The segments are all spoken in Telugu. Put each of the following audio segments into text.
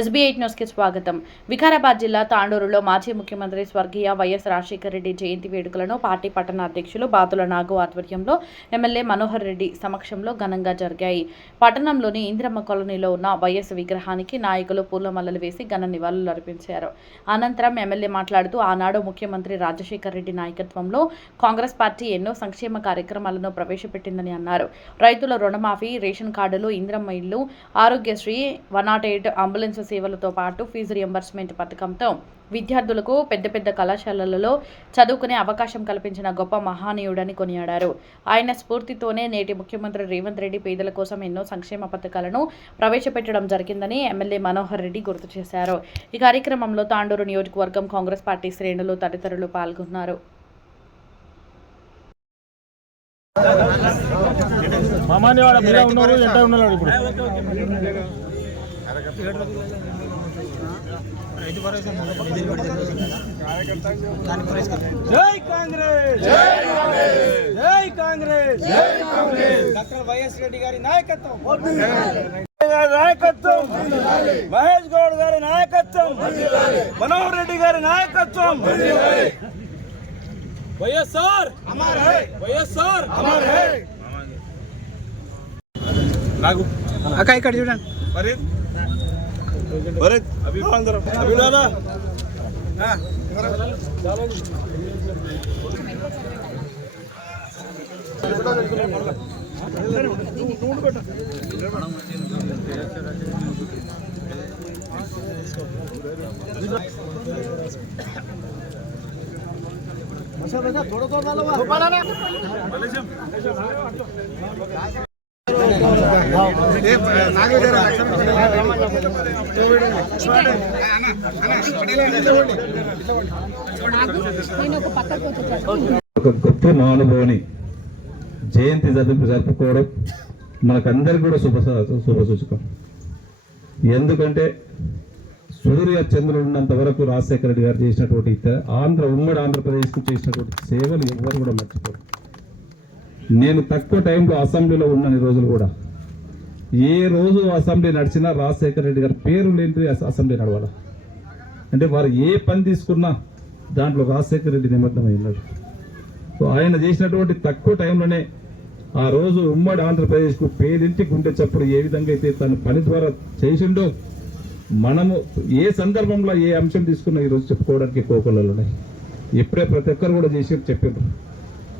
SB8 న్యూస్కి స్వాగతం. వికారాబాద్ జిల్లా తాండూరులో మాజీ ముఖ్యమంత్రి స్వర్గీయ వైఎస్ రాజశేఖర రెడ్డి జయంతి వేడుకలను పార్టీ పట్టణ అధ్యక్షులు బాతుల నాగు ఆధ్వర్యంలో ఎమ్మెల్యే మనోహర్ రెడ్డి సమక్షంలో ఘనంగా జరిగాయి. పట్టణంలోని ఇందిరమ్మ కాలనీలో ఉన్న వైఎస్ విగ్రహానికి నాయకులు పూలమాలలు వేసి ఘన నివాళులు అర్పించారు. అనంతరం ఎమ్మెల్యే మాట్లాడుతూ ఆనాడు ముఖ్యమంత్రి రాజశేఖర రెడ్డి నాయకత్వంలో కాంగ్రెస్ పార్టీ ఎన్నో సంక్షేమ కార్యక్రమాలను ప్రవేశపెట్టిందని అన్నారు. రైతుల రుణమాఫీ, రేషన్ కార్డులు, ఇందిరమ్మ ఇల్లు, ఆరోగ్యశ్రీ, 108 అంబులెన్స్ సేవలతో పాటు ఫీజు రియంబర్స్మెంట్ పథకంతో విద్యార్థులకు పెద్ద కళాశాలలలో చదువుకునే అవకాశం కల్పించిన గొప్ప మహనీయుడని కొనియాడారు. ఆయన స్ఫూర్తితోనే నేటి ముఖ్యమంత్రి రేవంత్ రెడ్డి పేదల కోసం ఎన్నో సంక్షేమ పథకాలను ప్రవేశపెట్టడం జరిగిందని ఎమ్మెల్యే మనోహర్ రెడ్డి గుర్తు చేశారు. ఈ కార్యక్రమంలో తాండూరు నియోజకవర్గం కాంగ్రెస్ పార్టీ శ్రేణులు తదితరులు పాల్గొన్నారు. జై కాంగ్రెస్, జై కాంగ్రెస్, జై కాంగ్రెస్. డాక్టర్ వైఎస్ రెడ్డి గారి నాయకత్వం, నాయకత్వం, మహేష్ గౌడ్ గారి నాయకత్వం, మనోహర్ రెడ్డి గారి నాయకత్వం. వైఎస్ఆర్ అమర్ హై, వైఎస్ఆర్ అమర్ హై. నాగు అక్క ఇక్కడ చూడండి. భరత్ అభినందనం, అభినందన. ఒక గొప్ప మహానుభావుని జయంతి జరుపుకోవడం మనకందరికి కూడా శుభసూచకం. ఎందుకంటే సూర్య చంద్రుడు ఉన్నంత వరకు రాజశేఖర రెడ్డి గారు చేసినటువంటి ఉమ్మడి ఆంధ్రప్రదేశ్కు చేసినటువంటి సేవలు ఎవరు కూడా మర్చిపోరు. నేను తక్కువ టైంలో అసెంబ్లీలో ఉన్న రోజులు కూడా ఏ రోజు అసెంబ్లీ నడిచినా రాజశేఖర రెడ్డి గారి పేరు లేని అసెంబ్లీ నడవాల అంటే వారు ఏ పని తీసుకున్నా దాంట్లో రాజశేఖర రెడ్డి నిమగ్నమై ఉన్నాడు. సో ఆయన చేసినటువంటి తక్కువ టైంలోనే ఆ రోజు ఉమ్మడి ఆంధ్రప్రదేశ్కు పేదింటి గుండె చప్పుడు ఏ విధంగా అయితే తన పని ద్వారా చేసిండో మనము ఏ సందర్భంలో ఏ అంశం తీసుకున్నా ఈరోజు చెప్పుకోవడానికి కోకొల్లలు ఉన్నాయి. ఇప్పుడే ప్రతి ఒక్కరు కూడా చేసి చెప్పారు.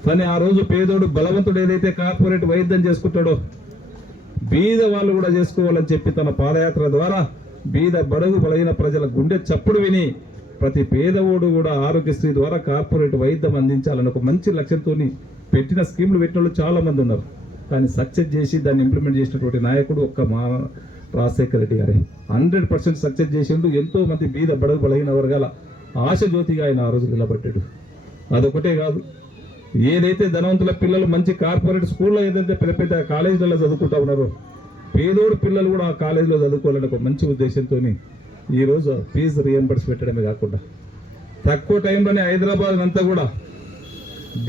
కానీ ఆ రోజు పేదోడు బలవంతుడు ఏదైతే కార్పొరేట్ వైద్యం చేసుకుంటాడో బీద వాళ్ళు కూడా చేసుకోవాలని చెప్పి తన పాదయాత్ర ద్వారా బీద బడుగు బలైన ప్రజల గుండె చప్పుడు విని ప్రతి పేదవాడు కూడా ఆరోగ్యశ్రీ ద్వారా కార్పొరేట్ వైద్యం అందించాలని ఒక మంచి లక్ష్యంతో పెట్టిన స్కీములు పెట్టిన వాళ్ళు చాలా మంది ఉన్నారు. కానీ సక్సెస్ చేసి దాన్ని ఇంప్లిమెంట్ చేసినటువంటి నాయకుడు ఒక్క రాజశేఖర రెడ్డి గారే 100% సక్సెస్ చేసిండు. ఎంతో మంది బీద బడుగు బలైన వర్గాల ఆశజ్యోతిగా ఆయన ఆ రోజు నిలబడ్డాడు. అదొకటే కాదు, ఏదైతే ధనవంతుల పిల్లలు మంచి కార్పొరేట్ స్కూల్లో ఏదైతే పెద్ద కాలేజీలలో చదువుకుంటా ఉన్నారో పేదోడు పిల్లలు కూడా ఆ కాలేజీలో చదువుకోవాలని ఒక మంచి ఉద్దేశంతో ఈరోజు ఫీజు రియంబర్స్ పెట్టడమే కాకుండా తక్కువ టైంలోనే హైదరాబాద్ అంతా కూడా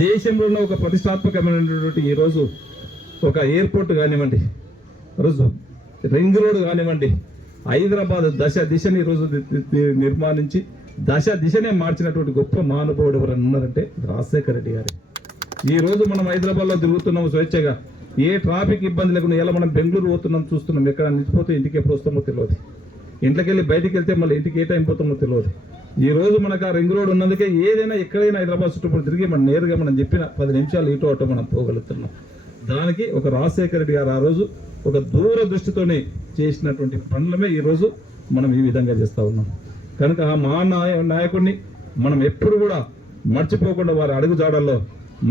దేశంలో ఉన్న ఒక ప్రతిష్టాత్మకమైనటువంటి ఈరోజు ఒక ఎయిర్పోర్ట్ కానివ్వండి, రోజు రింగ్ రోడ్ కానివ్వండి, హైదరాబాద్ దిశని ఈరోజు నిర్మాణించి దిశనే మార్చినటువంటి గొప్ప మహానుభావుడు ఎవరైనా ఉన్నారంటే రాజశేఖర రెడ్డి గారు. ఈ రోజు మనం హైదరాబాద్లో తిరుగుతున్నాము స్వేచ్ఛగా, ఏ ట్రాఫిక్ ఇబ్బంది లేకుండా. ఇలా మనం బెంగళూరు పోతున్నాం, చూస్తున్నాం, ఎక్కడ నిలిచిపోతే ఇంటికి ఎప్పుడు వస్తామో తెలియదు, ఇంట్లోకి వెళ్ళి బయటికి వెళ్తే మళ్ళీ ఇంటికి ఏ టైం పోతామో తెలియదు. ఈ రోజు మనకు ఆ రింగ్ రోడ్ ఉన్నందుకే ఏదైనా ఎక్కడైనా హైదరాబాద్ చుట్టుపక్కల తిరిగి మనం నేరుగా మనం చెప్పిన 10 నిమిషాలు ఇటు అటు మనం పోగలుగుతున్నాం. దానికి ఒక రాజశేఖర రెడ్డి గారు ఆ రోజు ఒక దూరదృష్టితోనే చేసినటువంటి పనులమే ఈరోజు మనం ఈ విధంగా చేస్తూ ఉన్నాం. కనుక ఆ నాయకుడిని మనం ఎప్పుడు కూడా మర్చిపోకుండా వారి అడుగుజాడల్లో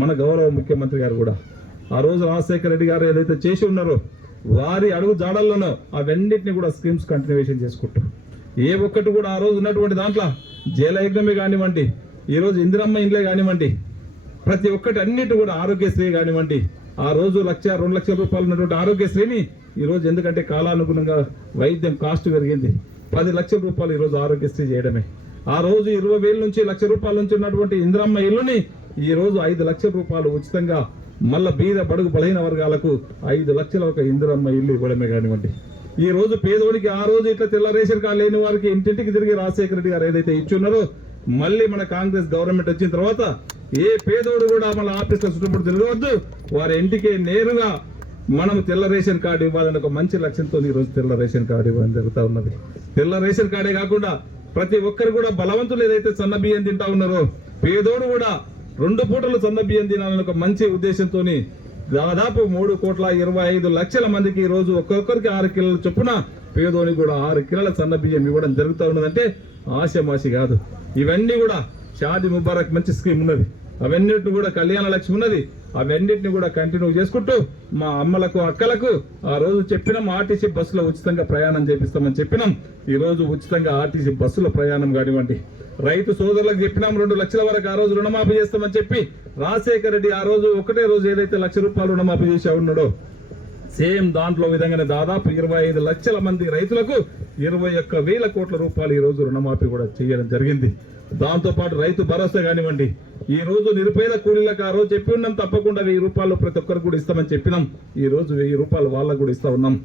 మన గౌరవ ముఖ్యమంత్రి గారు కూడా ఆ రోజు రాజశేఖర రెడ్డి గారు ఏదైతే చేసి ఉన్నారో వారి అడుగు జాడల్లోనో అవన్నింటినీ కూడా స్కీమ్స్ కంటిన్యూషన్ చేసుకుంటూ ఏ ఒక్కటి కూడా ఆ రోజు ఉన్నటువంటి దాంట్లో జలయజ్ఞమే కానివ్వండి, ఈరోజు ఇందిరమ్మ ఇండ్లే కానివ్వండి, ప్రతి ఒక్కటి అన్నిటి కూడా ఆరోగ్యశ్రీ కానివ్వండి, ఆ రోజు 1-2 లక్షల రూపాయలు ఉన్నటువంటి ఆరోగ్యశ్రీని ఈరోజు ఎందుకంటే కాలానుగుణంగా వైద్యం కాస్ట్ పెరిగింది 10 లక్షల రూపాయలు ఈరోజు ఆరోగ్యశ్రీ చేయడమే. ఆ రోజు 20,000 నుంచి 1,00,000 రూపాయల నుంచి ఉన్నటువంటి ఇందిరమ్మ ఇల్లుని ఈ రోజు 5 లక్షల రూపాయలు ఉచితంగా మళ్ళా బీద బడుగు బలైన వర్గాలకు 5 లక్షల ఒక ఇందిరమ్మ ఇల్లు ఇవ్వడమే కానివ్వండి. ఈ రోజు పేదోడికి ఆ రోజు ఇట్లా తెల్ల రేషన్ కార్డు లేని వారికి ఇంటింటికి తిరిగి రాజశేఖర రెడ్డి గారు ఏదైతే ఇచ్చున్నారో మళ్ళీ మన కాంగ్రెస్ గవర్నమెంట్ వచ్చిన తర్వాత ఏ పేదోడు కూడా మన ఆఫీసులో చుట్టుపక్కల తిరగవద్దు, వారి ఇంటికి నేరుగా మనం తెల్ల రేషన్ కార్డు ఇవ్వాలని ఒక మంచి లక్ష్యంతో ఈ రోజు తెల్ల రేషన్ కార్డు ఇవ్వడం జరుగుతూ ఉన్నది. తెల్ల రేషన్ కార్డే కాకుండా ప్రతి ఒక్కరు కూడా బలవంతులు ఏదైతే సన్న బియ్యం తింటా ఉన్నారో పేదోడు కూడా 2 పూటలు సన్న బియ్యం తినాలని ఒక మంచి ఉద్దేశంతో దాదాపు 3,25,00,000 మందికి ఈ రోజు ఒక్కొక్కరికి 6 కిలోల చొప్పున పేదోనికి కూడా 6 కిలోల సన్న బియ్యం ఇవ్వడం జరుగుతూ ఉన్నదంటే ఆశమాసి కాదు. ఇవన్నీ కూడా షాది ముబారక్ మంచి స్కీమ్ ఉన్నది, అవన్నిటిని కూడా కళ్యాణ లక్ష్మి ఉన్నది, అవన్నిటిని కూడా కంటిన్యూ చేసుకుంటూ మా అమ్మలకు అక్కలకు ఆ రోజు చెప్పినాం ఆర్టీసీ బస్సులో ఉచితంగా ప్రయాణం చేపిస్తామని చెప్పినాం. ఈ రోజు ఉచితంగా ఆర్టీసీ బస్సులో ప్రయాణం కానివ్వండి, రైతు సోదరులకు చెప్పినాం 2 లక్షల వరకు ఆ రోజు రుణమాఫీ చేస్తామని చెప్పి రాజశేఖర రెడ్డి ఆ రోజు ఒకటే రోజు ఏదైతే ₹1,00,000 రుణమాఫీ చేసి ఉన్నాడో సేమ్ దాంట్లో విధంగానే దాదాపు 25 లక్షల మంది రైతులకు 21,000 కోట్ల రూపాయలు ఈ రోజు రుణమాఫీ కూడా చేయడం జరిగింది. దాంతో పాటు రైతు భరోసా కానివ్వండి, ఈ రోజు నిరుపేద కూలీలకు ఆ రోజు చెప్పి ఉన్నాం తప్పకుండా ₹1,000 ప్రతి ఒక్కరికి కూడా ఇస్తామని చెప్పినాం. ఈ రోజు ₹1,000 వాళ్ళకు కూడా ఇస్తా ఉన్నాం.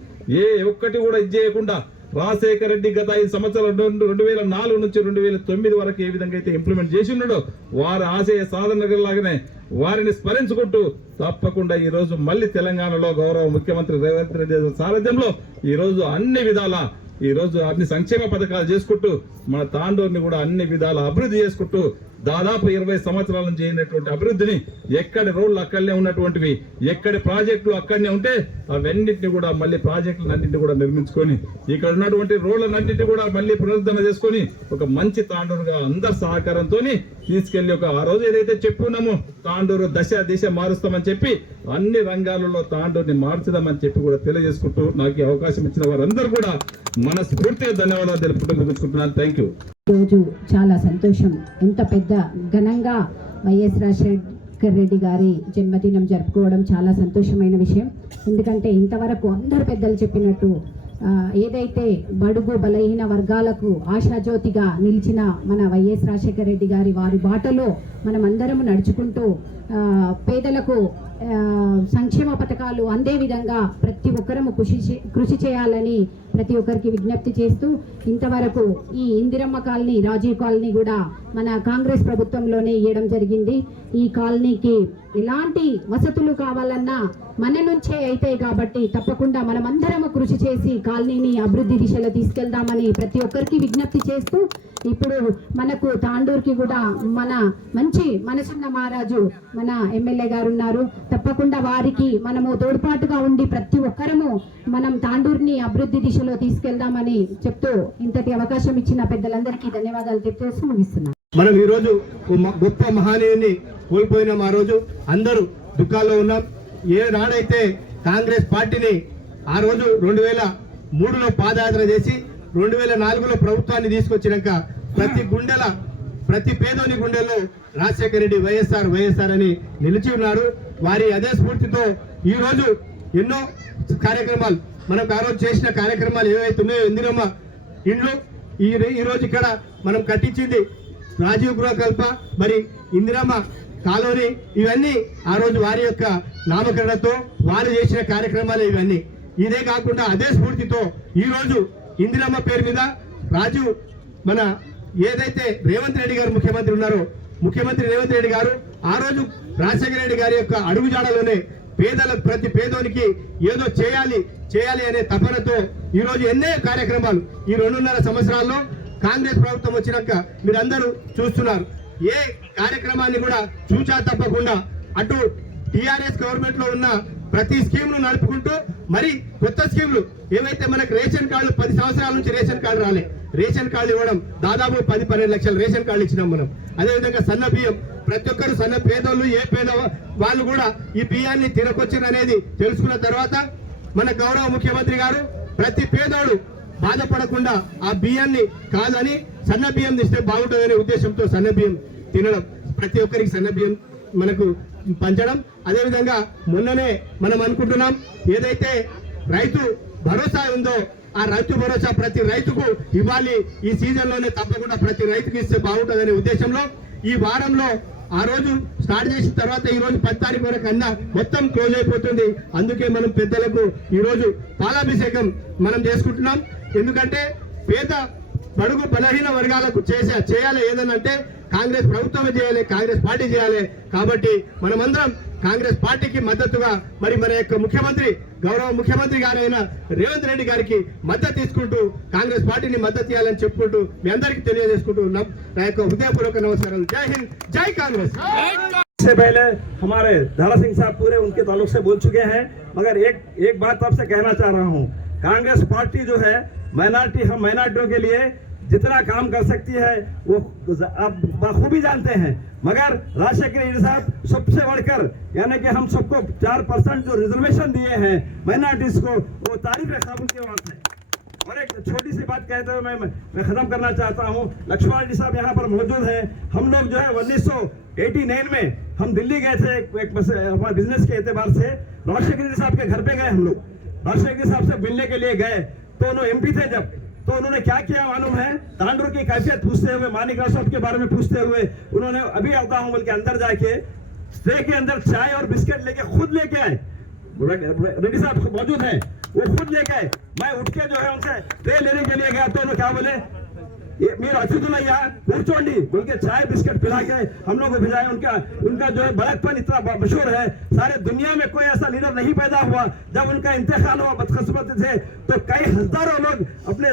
ఏ ఒక్కటి కూడా ఇది చేయకుండా రాజశేఖర రెడ్డి గత 5 సంవత్సరాలు 2004 నుంచి 2009 వరకు ఏ విధంగా అయితే ఇంప్లిమెంట్ చేసి ఉన్నాడో వారి ఆశయ సాధన లాగానే వారిని స్మరించుకుంటూ తప్పకుండా ఈ రోజు మళ్ళీ తెలంగాణలో గౌరవ ముఖ్యమంత్రి రేవంత్ రెడ్డి సారథ్యంలో ఈ రోజు అన్ని విధాల ఈ రోజు అన్ని సంక్షేమ పథకాలు చేసుకుంటూ మన తాండూరుని కూడా అన్ని విధాల అభివృద్ధి చేసుకుంటూ దాదాపు 20 సంవత్సరాల నుంచి అయినటువంటి అభివృద్ధిని ఎక్కడి రోడ్లు అక్కడనే ఉన్నటువంటివి ఎక్కడి ప్రాజెక్టులు అక్కడనే ఉంటే అవన్నింటినీ కూడా మళ్ళీ ప్రాజెక్టులన్నింటినీ కూడా నిర్మించుకొని ఇక్కడ ఉన్నటువంటి రోడ్లన్నింటినీ కూడా మళ్ళీ పునరుద్ధరణ చేసుకొని ఒక మంచి తాండూరుగా అందరి సహకారంతో తీసుకెళ్లి ఆ రోజు ఏదైతే చెప్పున్నామో తాండూరు దిశ మారుస్తామని చెప్పి అన్ని రంగాలలో తాండూరుని మార్చుదామని చెప్పి కూడా తెలియజేసుకుంటూ నాకు ఈ అవకాశం ఇచ్చిన వారందరూ కూడా మనస్ఫూర్తిగా ధన్యవాదాలు తెలుపుకుంటూ ముగించుకుంటున్నాను. Thank you. రోజు చాలా సంతోషం. ఎంత పెద్ద ఘనంగా వైఎస్ రాజశేఖర రెడ్డి గారి జన్మదినం జరుపుకోవడం చాలా సంతోషమైన విషయం. ఎందుకంటే ఇంతవరకు అందరు పెద్దలు చెప్పినట్టు ఏదైతే బడుగు బలహీన వర్గాలకు ఆశాజ్యోతిగా నిలిచిన మన వైఎస్ రాజశేఖర రెడ్డి గారి వారి బాటలో మనం అందరం నడుచుకుంటూ పేదలకు సంక్షేమ పథకాలు అందే విధంగా ప్రతి ఒక్కరము కృషి చేయాలని ప్రతి ఒక్కరికి విజ్ఞప్తి చేస్తూ ఇంతవరకు ఈ ఇందిరమ్మ కాలనీ రాజీవ్ కాలనీ కూడా మన కాంగ్రెస్ ప్రభుత్వంలోనే ఇవ్వడం జరిగింది. ఈ కాలనీకి ఎలాంటి వసతులు కావాలన్నా మన నుంచే అవుతాయి కాబట్టి తప్పకుండా మనమందరము కృషి చేసి కాలనీని అభివృద్ధి దిశలో తీసుకెళ్దామని ప్రతి ఒక్కరికి విజ్ఞప్తి చేస్తూ ఇప్పుడు మనకు తాండూరుకి కూడా మన మంచి మనసున్న మహారాజు మన ఎమ్మెల్యే గారు ఉన్నారు. తప్పకుండా వారికి మనము తోడ్పాటుగా ఉండి ప్రతి ఒక్కరము మనం తాండూరుని అభివృద్ధి దిశలో తీసుకెళ్దామని చెప్తూ ఇంతటి అవకాశం ఇచ్చిన పెద్దలందరికీ ధన్యవాదాలు తెలియజేస్తూ ముగిస్తున్నాను. మనం ఈ రోజు గొప్ప మహానీయుని కోల్పోయినాం. ఆ రోజు అందరూ దుఃఖాల్లో ఉన్నాం. ఏ నాడైతే కాంగ్రెస్ పార్టీని ఆ రోజు 2003లో పాదయాత్ర చేసి 2004లో ప్రభుత్వాన్ని తీసుకొచ్చినాక ప్రతి పేదోని గుండెల్లో రాజశేఖర రెడ్డి వైఎస్ఆర్ అని నిలిచి ఉన్నారు. వారి అదే స్ఫూర్తితో ఈ రోజు ఎన్నో కార్యక్రమాలు మనకు ఆ రోజు చేసిన కార్యక్రమాలు ఏవైతే ఉన్నాయో ఇందిరమ్మ ఇండ్లు ఈ రోజు ఇక్కడ మనం కట్టించింది రాజీవ్ గృహకల్ప మరి ఇందిరమ్మ కాలోనీ ఇవన్నీ ఆ రోజు వారి యొక్క నామకరణతో వారు చేసిన కార్యక్రమాలు ఇవన్నీ. ఇదే కాకుండా అదే స్ఫూర్తితో ఈ రోజు ఇందిరమ్మ పేరు మీద రాజీవ్ మన ఏదైతే రేవంత్ రెడ్డి గారు ముఖ్యమంత్రి ఉన్నారో ముఖ్యమంత్రి రేవంత్ రెడ్డి గారు ఆ రోజు రాజశేఖర రెడ్డి గారి యొక్క అడుగుజాడలోనే ప్రతి పేదోనికి ఏదో చేయాలి అనే తపనతో ఈ రోజు ఎన్నో కార్యక్రమాలు ఈ 2.5 సంవత్సరాల్లో కాంగ్రెస్ ప్రభుత్వం వచ్చినాక మీరందరూ చూస్తున్నారు. ఏ కార్యక్రమాన్ని కూడా చూచా తప్పకుండా అటు టిఆర్ఎస్ గవర్నమెంట్ లో ఉన్న ప్రతి స్కీమ్ ను నడుపుకుంటూ మరి కొత్త స్కీమ్లు ఏవైతే మనకు రేషన్ కార్డులు 10 సంవత్సరాల నుంచి రేషన్ కార్డు రాలే, రేషన్ కార్డు ఇవ్వడం దాదాపు 10-12 లక్షల రేషన్ కార్డులు ఇచ్చినాం మనం. అదేవిధంగా సన్న బియ్యం ప్రతి ఒక్కరు సన్న పేదోళ్ళు ఏ పేద వాళ్ళు కూడా ఈ బియ్యాన్ని తినకొచ్చారు అనేది తెలుసుకున్న తర్వాత మన గౌరవ ముఖ్యమంత్రి గారు ప్రతి పేదోడు బాధపడకుండా ఆ బియ్యాన్ని కాదని సన్న బియ్యం తీస్తే బాగుంటుందనే ఉద్దేశంతో సన్న బియ్యం తినడం, ప్రతి ఒక్కరికి సన్న బియ్యం మనకు పంచడం. అదేవిధంగా మొన్ననే మనం అనుకుంటున్నాం ఏదైతే రైతు భరోసా ఉందో ఆ రైతు భరోసా ప్రతి రైతుకు ఇవ్వాలి. ఈ సీజన్ లోనే తప్పకుండా ప్రతి రైతుకు ఇస్తే బాగుంటుందనే ఉద్దేశంలో ఈ వారంలో ఆ రోజు స్టార్ట్ చేసిన తర్వాత ఈ రోజు 10 తారీఖు వరకు అన్న మొత్తం క్లోజ్ అయిపోతుంది. అందుకే మనం పెద్దలకు ఈ రోజు పాలాభిషేకం మనం చేసుకుంటున్నాం. ఎందుకంటే పేద బడుగు బలహీన వర్గాలకు చేయాలి ఏదనంటే కాంగ్రెస్ ప్రభుత్వమే చేయాలి, కాంగ్రెస్ పార్టీ చేయాలి. కాబట్టి మనమందరం కాంగ్రెస్ పార్టీకి మద్దతుగా మరి మన యొక్క ముఖ్యమంత్రి గౌరవ ముఖ్యమంత్రి గారైన రేవంత్ రెడ్డి గారికి మద్దతు తీసుకుంటూ కాంగ్రెస్ పార్టీని మద్దతు ఇవ్వాలని చెప్పుకుంటూ మీ అందరికీ తెలియజేసుకుంటూ ఉన్నాం. నా యొక్క హృదయపూర్వక నమస్కారాలు. జై హింద్, జై కాంగ్రెस। इससे पहले हमारे धारा सिंह साहब पूरे उनके ताल्लुक से बोल चुके हैं, मगर एक बात आपसे कहना चाह रहा हूं। कांग्रेस पार्टी जो है हम माइनॉरिटियों के लिए जितना काम कर सकती है वो आप बखूबी जानते हैं, मगर राजशेखर रेड्डी साहब सबसे बढ़कर यानी कि हम सबको 4% जो रिजर्वेशन दिए हैं माइनॉरिटीज को, वो तारीफ काबिल की बात है। और एक छोटी सी बात कहते हुए मैं खत्म करना चाहता हूँ। लक्ष्मण रेड्डी साहब यहाँ पर मौजूद हैं। हम लोग जो है 1989 में हम दिल्ली गए थे हमारे बिजनेस के एतबार से। राजशेखर रेड्डी साहब के घर पे गए हम लोग, राजशेखर रेड्डी साहब से मिलने के लिए गए तो उन्होंने MP थे जब, तो उन्होंने क्या किया मालूम है? तांडुर की कैफियत पूछते हुए, मानिक राव साहब के बारे में पूछते हुए उन्होंने अभी आता हूँ बोल के अंदर जाके ट्रे के अंदर चाय और बिस्किट लेके खुद लेके आए। रेड्डी साहब मौजूद हैं, वो खुद लेके आए। मैं उठ के जो है उनसे ट्रे लेने के लिए गया तो उन्होंने क्या बोले, మీరు అతిథులయ్యా కూర్చోండి बोल के चाय बिस्किट पिला के हम लोग को भिजाए। उनका जो है बड़कपन इतना मशहूर है, सारे दुनिया में कोई ऐसा लीडर नहीं पैदा हुआ। जब उनका इंतकाल हुआ बदकिस्मत थे तो कई हजारों लोग अपने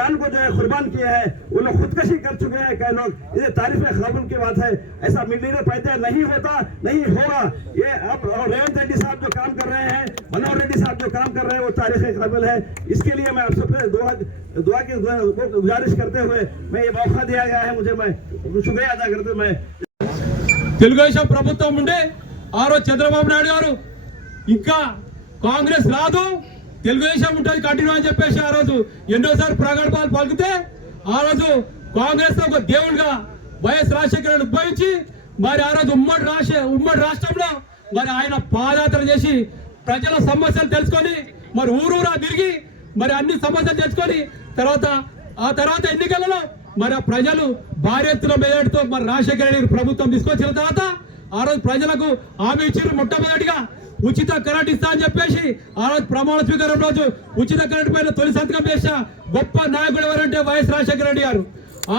जान को जो है कुर्बान किए हैं, वो लोग खुदकशी कर चुके हैं कई लोग। ये तारीफ काबिल की बात है। ऐसा लीडर पैदा नहीं होता, नहीं होगा। ये अब रेवंत रेड्डी साहब जो काम कर रहे हैं, मनोहर रेड्डी साहब जो काम कर रहे हैं वो तारीफ काबिल है। इसके लिए मैं आप सबसे दुआ की गुजारिश करते हुए मैं ये मौका दिया गया है मुझे, मैं शुक्रिया अदा करते मैं తెలుగుదేశం ప్రభుత్వం ఉండే ఆ రోజు చంద్రబాబు నాయుడు గారు ఇంకా కాంగ్రెస్ రాదు తెలుగుదేశం ఉంటుంది కంటిన్యూ అని చెప్పేసి ఆ రోజు ఎన్నోసారి ప్రగల్భాలు పలికితే ఆ రోజు కాంగ్రెస్ ఒక దేవుడిగా వైఎస్ రాజశేఖర రెడ్డి ఉద్భవించి మరి ఆ రోజు ఉమ్మడి రాష్ట్రంలో మరి ఆయన పాదయాత్ర చేసి ప్రజల సమస్యలు తెలుసుకొని మరి ఊరూరా తిరిగి మరి అన్ని సమస్యలు తెలుసుకొని ఆ తర్వాత ఎన్నికలలో మరి ఆ ప్రజలు భారీ ఎత్తున మెజార్టీతో మరి రాజశేఖర రెడ్డి ప్రభుత్వం తీసుకొచ్చిన తర్వాత ఆ రోజు ప్రజలకు హామీ ఇచ్చారు. మొట్టమొదటిగా ఉచిత కరెంట్ ఇస్తా అని చెప్పేసి ఆ రోజు ప్రమాణ స్వీకారం రోజు ఉచిత కరెంట్ పైన తొలి సంతకం చేసిన గొప్ప నాయకుడు ఎవరంటే వైఎస్ రాజశేఖర రెడ్డి గారు.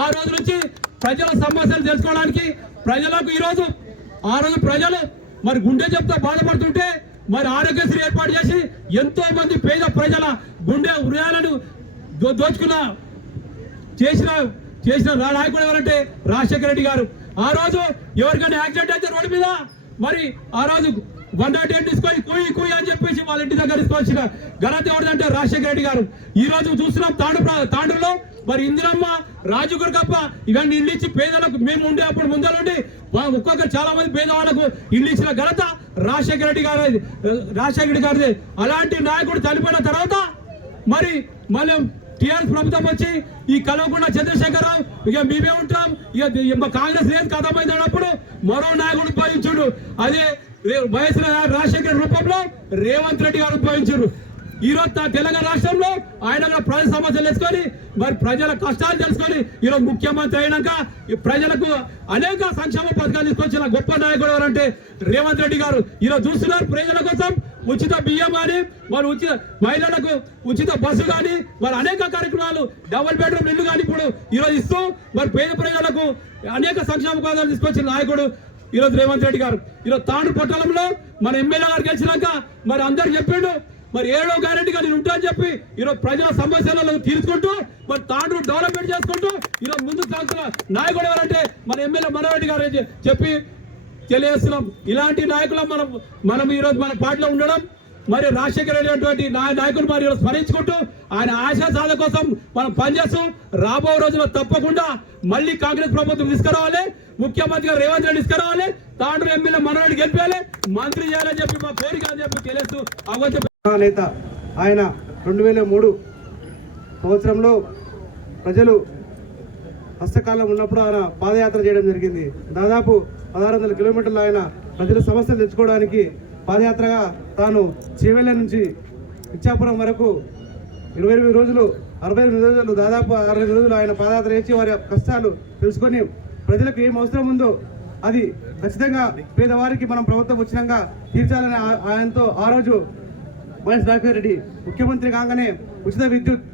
ఆ రోజు నుంచి ప్రజల సమస్యలు తెలుసుకోవడానికి ప్రజలకు ఆ రోజు ప్రజలు మరి గుండె జబ్బుతో బాధపడుతుంటే మరి ఆరోగ్యశ్రీ ఏర్పాటు చేసి ఎంతో మంది పేద ప్రజల గుండె హృదయాలను దోచుకున్న చేసిన నాయకుడు ఎవరంటే రాజశేఖర రెడ్డి గారు. ఆ రోజు ఎవరికైనా యాక్సిడెంట్ అయితే రోడ్డు మీద మరి ఆ రోజు 108 తీసుకొని కుయ్యి అని చెప్పేసి వాళ్ళ ఇంటి దగ్గర తీసుకోవాల్సిన ఘనత ఎవరిదంటే రాజశేఖర రెడ్డి గారు. ఈ రోజు చూస్తున్నాం తాండూరులో మరి ఇందిరమ్మ రాజు గురకప్ప ఇవన్నీ ఇల్లు ఇచ్చి పేదలకు మేము ఉండే అప్పుడు ముందరుండి ఒక్కొక్కరు చాలా మంది పేదవాళ్ళకు ఇల్లు ఇచ్చిన ఘనత రాజశేఖర రెడ్డి గారిది. అలాంటి నాయకుడు చనిపోయిన తర్వాత మరి మళ్ళీ టీఆర్ఎస్ ప్రభుత్వం వచ్చి ఈ కల్వకుంట్ల చంద్రశేఖరరావు ఇక మేమే ఉంటాం ఇక కాంగ్రెస్ లేదు కథమైనప్పుడు మరో నాయకుడు ఉద్భవించుడు, అదే వైఎస్ రాజశేఖర రూపంలో రేవంత్ రెడ్డి గారు ఉద్భవించారు. ఈ రోజు తెలంగాణ రాష్ట్రంలో ఆయన ప్రజల సమస్యలు తెలుసుకొని మరి ప్రజల కష్టాలు తెలుసుకొని ఈరోజు ముఖ్యమంత్రి అయినాక ప్రజలకు అనేక సంక్షేమ పథకాలు తీసుకొచ్చిన గొప్ప నాయకుడు ఎవరంటే రేవంత్ రెడ్డి గారు. ఈరోజు చూస్తున్నారు ప్రజల కోసం ఉచిత బియ్యం కానీ మరి మహిళలకు ఉచిత బస్సు కానీ మరి అనేక కార్యక్రమాలు డబుల్ బెడ్రూమ్ ఇల్లు కానీ ఇప్పుడు ఈరోజు ఇస్తూ మరి పేద ప్రజలకు అనేక సంక్షేమ పథకాలు తీసుకొచ్చిన నాయకుడు ఈరోజు రేవంత్ రెడ్డి గారు. ఈరోజు తాండూరు పట్టణంలో మన ఎమ్మెల్యే గారు గెలిచినాక మరి అందరు చెప్పిండు మరి 7వ గ్యారెంటీగా నేను ఉంటా అని చెప్పి ఈరోజు ప్రజల సమస్యలను తీర్చుకుంటూ మరి తాండూరు డెవలప్మెంట్ చేసుకుంటూ ఈరోజు ముందుకు సాగుతున్న నాయకుడు ఎవరంటే మన ఎమ్మెల్యే మనోహర్ రెడ్డి గారు చెప్పి తెలియజేస్తున్నాం. ఇలాంటి నాయకులు మనం ఈరోజు మన పార్టీలో ఉండడం మరి రాజశేఖర రెడ్డి అటువంటి నాయకులు మరి ఈరోజు స్మరించుకుంటూ ఆయన ఆశా సాధన కోసం మనం పనిచేస్తూ రాబో రోజుల్లో తప్పకుండా మళ్ళీ కాంగ్రెస్ ప్రభుత్వం తీసుకురావాలి, ముఖ్యమంత్రిగా రేవంత్ రెడ్డి తీసుకురావాలి, తాండూరు ఎమ్మెల్యే మనోహర్ రెడ్డి గెలిపాలి, మంత్రి చేయాలని చెప్పి మా కోరిక అని చెప్పి తెలియస్తూ నేత ఆయన 2003 సంవత్సరంలో ప్రజలు హస్తకాలం ఉన్నప్పుడు ఆయన పాదయాత్ర చేయడం జరిగింది. దాదాపు 1600 కిలోమీటర్లు ఆయన ప్రజల సమస్యలు తెచ్చుకోవడానికి పాదయాత్రగా తాను చీవెళ్ళ నుంచి ఇచ్చాపురం వరకు 28 రోజులు 68 రోజులు దాదాపు 60 రోజులు ఆయన పాదయాత్ర చేసి వారి కష్టాలు తెలుసుకొని ప్రజలకు ఏం అవసరం ఉందో అది ఖచ్చితంగా పేదవారికి మనం ప్రభుత్వం వచ్చినాక తీర్చాలని ఆయనతో ఆ రోజు వైఎస్ రాజశేఖర రెడ్డి ముఖ్యమంత్రి కాగానే ఉచిత విద్యుత్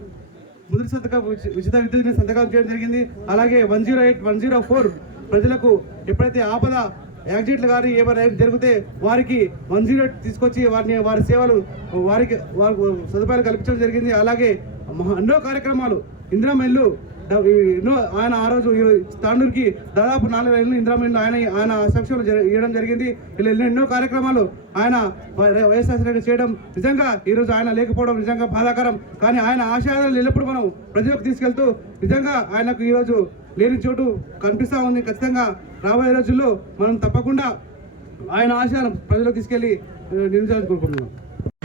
సంతకం చేయడం జరిగింది. అలాగే 108, 104 ప్రజలకు ఎప్పుడైతే ఆపద యాక్సిడెంట్లు కానీ ఏమైనా జరిగితే వారికి 108 తీసుకొచ్చి వారి సేవలు వారికి సదుపాయాలు కల్పించడం జరిగింది. అలాగే ఎన్నో కార్యక్రమాలు ఇందిరమ్మ ఇల్లు ఎన్నో ఆయన ఆ రోజు తాండూరుకి దాదాపు 4,000 ఇళ్ళు ఇందిరమ్మ ఇల్లు ఆయన సంక్షేమం ఇవ్వడం జరిగింది. ఇలా ఎన్నో కార్యక్రమాలు ఆయన వైఎస్ఆర్ రెడ్డి చేయడం నిజంగా ఈరోజు ఆయన లేకపోవడం నిజంగా బాధాకరం. కానీ ఆయన ఆశయాలను ఎల్లప్పుడూ మనం ప్రజలకు తీసుకెళ్తూ నిజంగా ఆయనకు ఈరోజు లేని చోటు కనిపిస్తూ ఉంది. ఖచ్చితంగా రాబోయే రోజుల్లో మనం తప్పకుండా ఆయన ఆశయాలను ప్రజలకు తీసుకెళ్లి నిర్మించాలని కోరుకుంటున్నాం.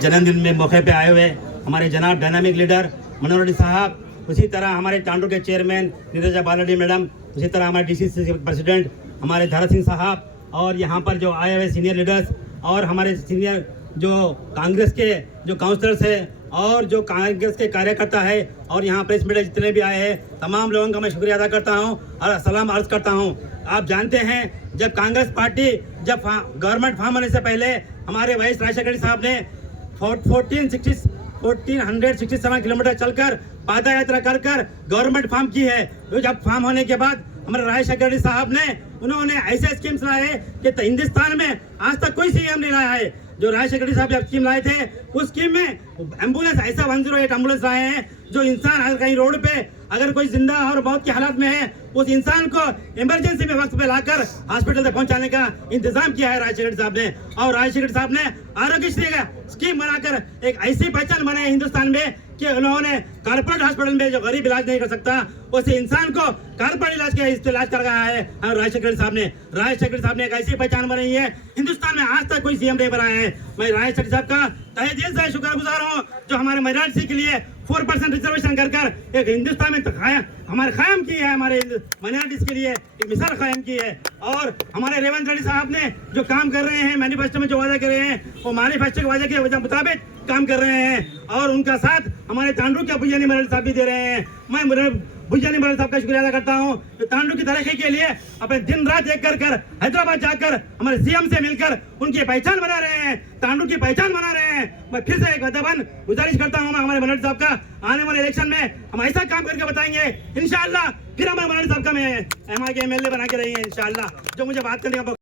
जन्मदिन में मौके पे आए हुए हमारे जनाब डायनामिक लीडर मनोहर रेड्डी साहब, उसी तरह हमारे टांडू के चेयरमैन नीरजा बालाडी मैडम, उसी तरह हमारे डीसीसी प्रेसिडेंट हमारे धरा सिंह साहब, और यहाँ पर जो आए हुए सीनियर लीडर्स और हमारे सीनियर जो कांग्रेस के जो काउंसलर्स है और जो कांग्रेस के कार्यकर्ता है और यहाँ प्रेस मीडिया जितने भी आए हैं, तमाम लोगों का मैं शुक्रिया अदा करता हूँ और सलाम अर्ज करता हूँ। आप जानते हैं जब कांग्रेस पार्टी जब गवर्नमेंट फॉर्म होने से पहले हमारे वाइस राजशेखर रेड्डी साहब ने 1467 किलोमीटर चलकर पादा यात्रा कर गवर्नमेंट फॉर्म की है। तो जब फॉर्म होने के बाद हमारे राजशेखर रेड्डी साहब ने उन्होंने ऐसे स्कीम्स लाए कि हिंदुस्तान में आज तक कोई सीएम नहीं लाया है। जो राजशेखर रेड्डी साहब जब स्कीम लाए थे उस स्कीम में एम्बुलेंस ऐसा 108 एम्बुलेंस लाए हैं जो इंसान अगर कहीं रोड पे अगर कोई जिंदा और मौत की हालत में है उस इंसान को इमरजेंसी में वक्त पे लाकर हॉस्पिटल तक पहुंचाने का इंतजाम किया है राजशेखर रेड्डी साहब ने। और राजशेखर रेड्डी साहब ने आरोग्यश्री का स्कीम बनाकर एक ऐसी पहचान बनाई हिंदुस्तान में कि उन्होंने कारपोरेट हॉस्पिटल में जो गरीब इलाज नहीं कर सकता उस इंसान को कारपोरेट इलाज कर रहा है राजशेखर रेड्डी साहब ने। राजशेखर रेड्डी साहब ने एक ऐसी पहचान बनाई है हिंदुस्तान में आज तक कोई सीएम नहीं बनाया है। मैं राजशेखर साहब का तहे दिल से शुक्रगुजार हूँ जो हमारे माइनॉरिटी के लिए 4% रिजर्वेशन कर एक हिंदुस्तान में हमारे कायम की है, हमारे माइनॉरिटीज के लिए एक मिसाल कायम की है। और हमारे रेवंत रेड्डी साहब ने जो काम कर रहे हैं मैनिफेस्टो में जो वादा कर रहे हैं वो मैनिफेस्टो के वादे के मुताबिक काम कर रहे हैं और उनका साथ हमारे तांडू के भुजानी मरल साहब भी दे रहे हैं। मैं भुजानी मरल साहब का शुक्रिया अदा करता हूँ जो तांडू की तरक्की के लिए अपने दिन रात एक कर हैदराबाद जाकर हमारे सीएम से मिलकर उनकी पहचान बना रहे हैं, तांडू की पहचान बना रहे हैं। मैं फिर से एक गुजारिश करता हूँ मैं हमारे मनोहर साहब का आने वाले इलेक्शन में हम ऐसा काम करके बताएंगे इंशाअल्लाह। फिर हमारे मनोहर साहब का मैं MI के MLA बना के रही है इंशाअल्लाह। जो मुझे बात करने का